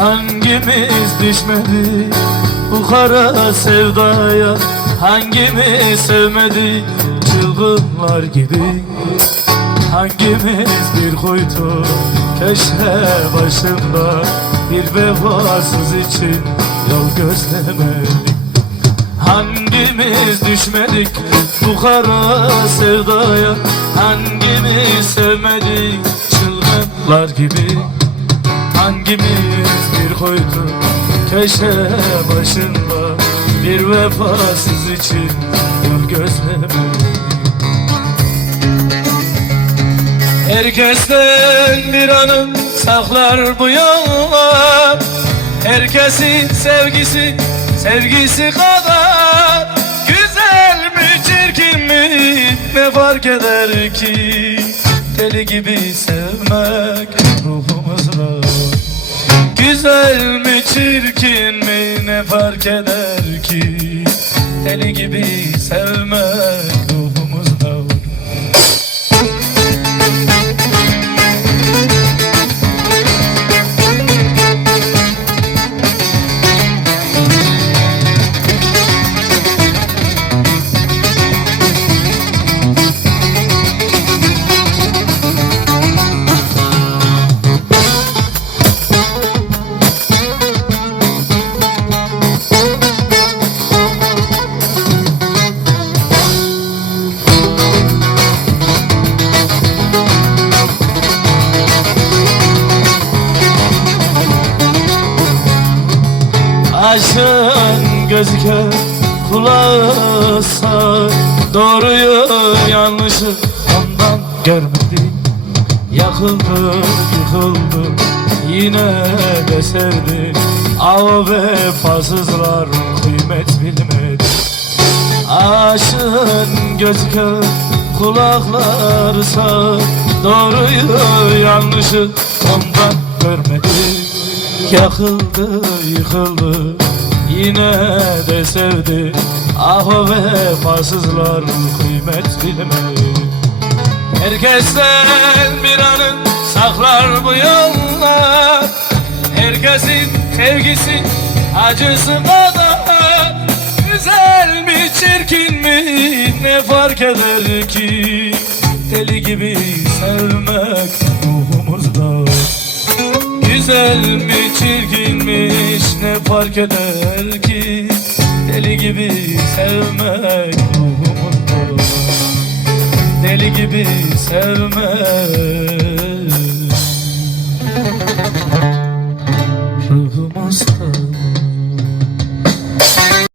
Hangimiz düşmedi? Bu kara sevdaya Hangimiz sevmedi çılgınlar gibi. Hangimiz bir kuytu köşe başında Bir vefasız için yol gözlemedik Hangimiz düşmedik? Bu kara sevdaya Hangimiz sevmedik çılgınlar gibi Hangimiz bir koydu köşe başında? Bir vefasız için yol gözlemedik Herkesten bir anım saklar bu yollar. Herkesin sevgisi sevgisi kadar. Güzel mi çirkin mi ne fark eder ki? Deli gibi sevmek Güzel mi çirkin mi ne fark eder ki? Deli gibi sevmek Aşın gözü kör Doğruyu yanlışı ondan görmedi Yakıldı yıkıldı yine de sevdi Av vefasızlar kıymet bilmedi. Aşın gözü kör kulakları Doğruyu yanlışı ondan görmedi Yakıldı yıkıldı yine de sevdi. Ah o vefasızlar kıymet bilmedi Herkesten bir anın saklar bu yollar. Herkesin sevgisi acısı kadar. Güzel mi çirkin mi ne fark eder ki? Deli gibi sevmek Güzel mi çirkinmiş. Ne fark eder ki? Deli gibi sevmek Deli gibi sevmek